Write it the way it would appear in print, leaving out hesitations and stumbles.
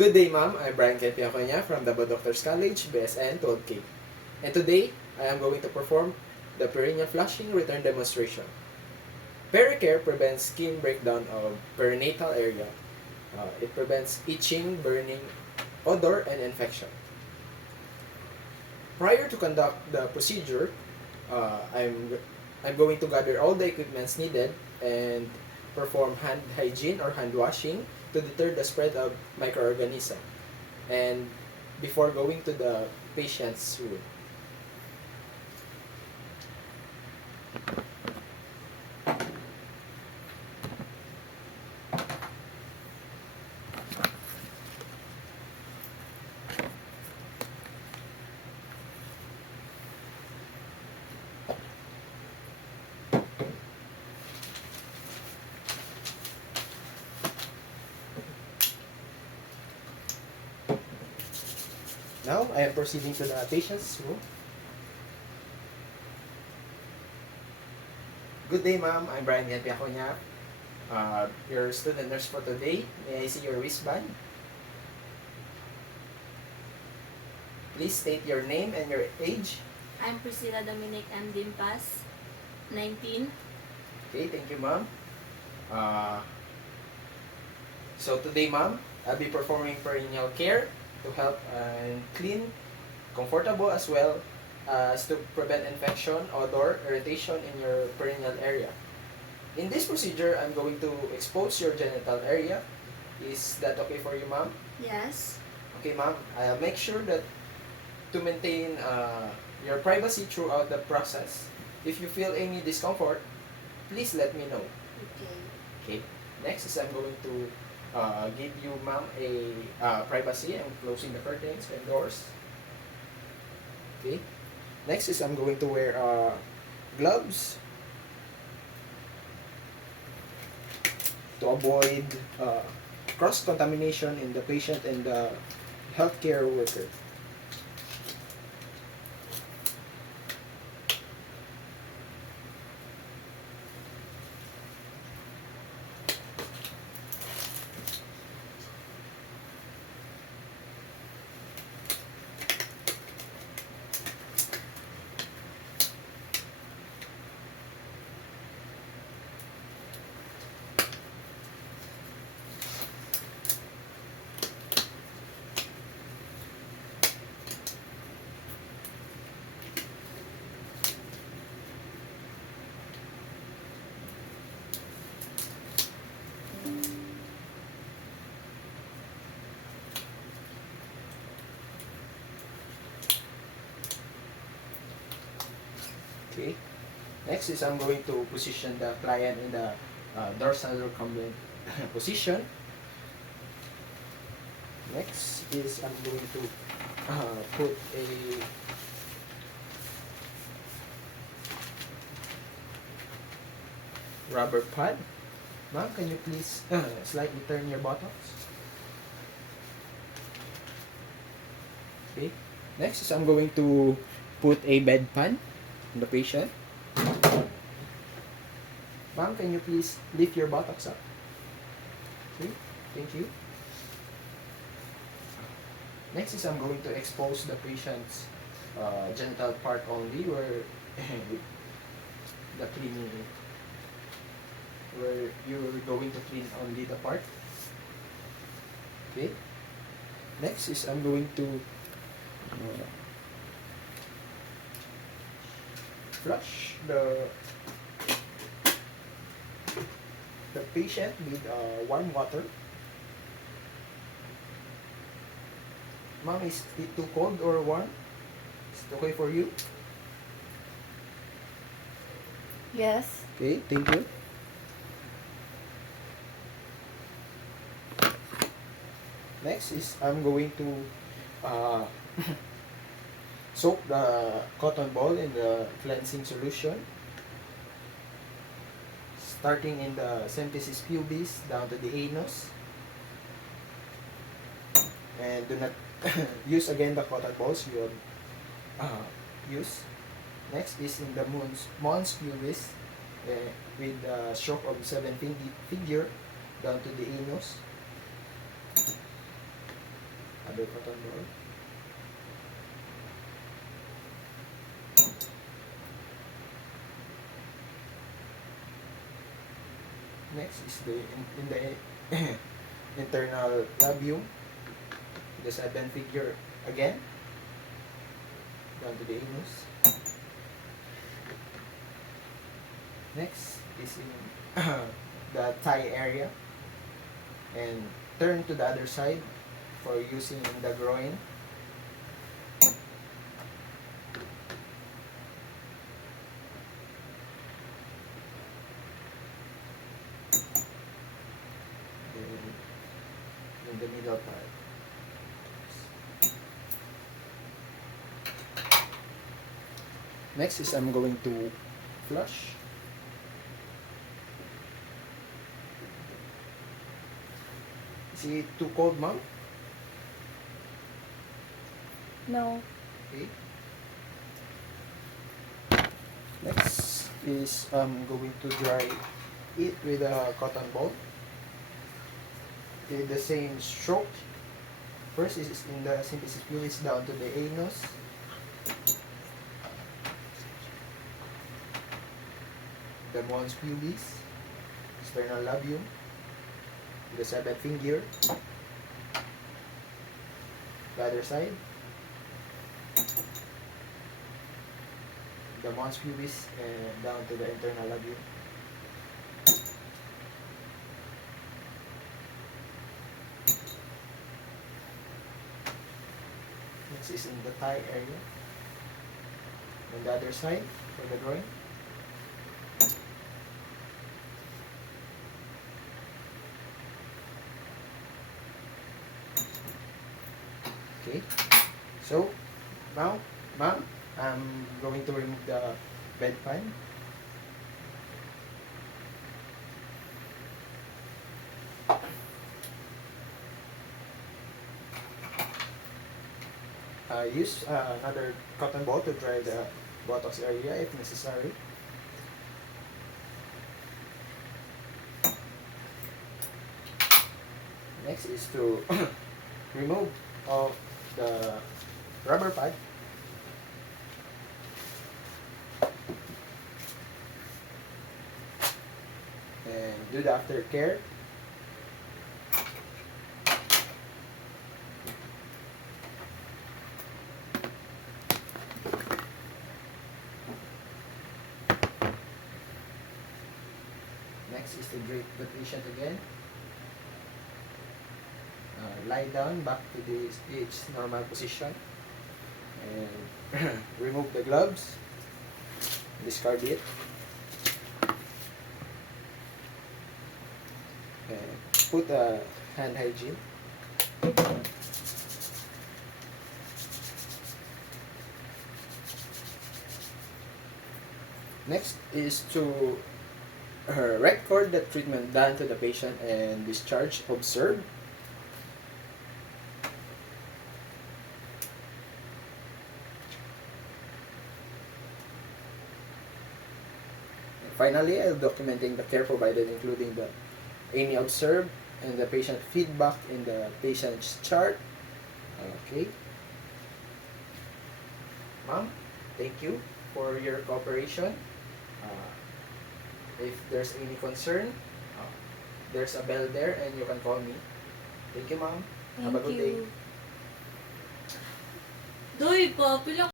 Good day, ma'am. I'm Brian Kepiaconya from the Doctors College, BSN 12K. And today, I am going to perform the perineal flushing return demonstration. Pericare prevents skin breakdown of perinatal area. It prevents itching, burning, odor, and infection. Prior to conduct the procedure, I'm going to gather all the equipments needed and perform hand hygiene or hand washing to deter the spread of microorganism and before going to the patient's room. Now, I am proceeding to the patient's room. Good day, ma'am. I'm Brian Piaconya, your student nurse for today. May I see your wristband? Please state your name and your age. I'm Priscilla Dominic M. Dimpas, 19. Okay, thank you, ma'am. So today, ma'am, I'll be performing perineal care to help and clean, comfortable as well as to prevent infection, odor, irritation in your perineal area. In this procedure, I'm going to expose your genital area. Is that okay for you, ma'am? Yes. Okay, ma'am. I'll make sure that to maintain your privacy throughout the process. If you feel any discomfort, please let me know. Okay. Okay. Next is I'm going to give you, ma'am, a privacy. I'm closing the curtains and doors. Okay. Next is I'm going to wear gloves to avoid cross-contamination in the patient and the healthcare worker. Okay. Next is I'm going to position the client in the dorsal recumbent position. Next is I'm going to put a rubber pad. Ma'am, can you please slightly turn your buttocks? Okay. Next is I'm going to put a bedpan on the patient. Ma'am, can you please lift your buttocks up? Okay, thank you. Next is I'm going to expose the patient's genital part only where the cleaning, where you're going to clean only the part. Okay. Next is I'm going to flush the patient with warm water. Ma'am, is it too cold or warm? Is it okay for you? Yes. Okay, thank you. Next is I'm going to soak the cotton ball in the cleansing solution, starting in the symphysis pubis down to the anus. And do not use again the cotton balls you have used. Next is in the mons pubis with a stroke of 7 figure down to the anus. Other cotton ball. Next is in the internal labium. The 7 figure again. Down to the anus. Next is in the thigh area. And turn to the other side for using in the groin. And in the middle part. Next is I'm going to flush. Is it too cold, ma'am? No. Okay. Next is I'm going to dry it with a cotton ball. Okay, the same stroke. First is in the symphysis pubis down to the anus. The mons pubis, sternal labium, the 7th finger, the other side, the mons pubis, and down to the internal labium. Next is in the thigh area, on the other side for the groin. Okay, so now, ma'am, I'm going to remove the bedpan. Use another cotton ball to dry the buttocks area if necessary. Next is to remove of the rubber pad. And do the aftercare. Next is to drape the patient again. Lie down back to its normal position and remove the gloves, discard it, and put a hand hygiene. Next is to record the treatment done to the patient and discharge, observe. Finally, documenting the care provided, including the any observed and the patient feedback in the patient's chart. Okay. Ma'am, thank you for your cooperation. If there's any concern, there's a bell there and you can call me. Thank you, ma'am. Have a good day. Doy, pa, pila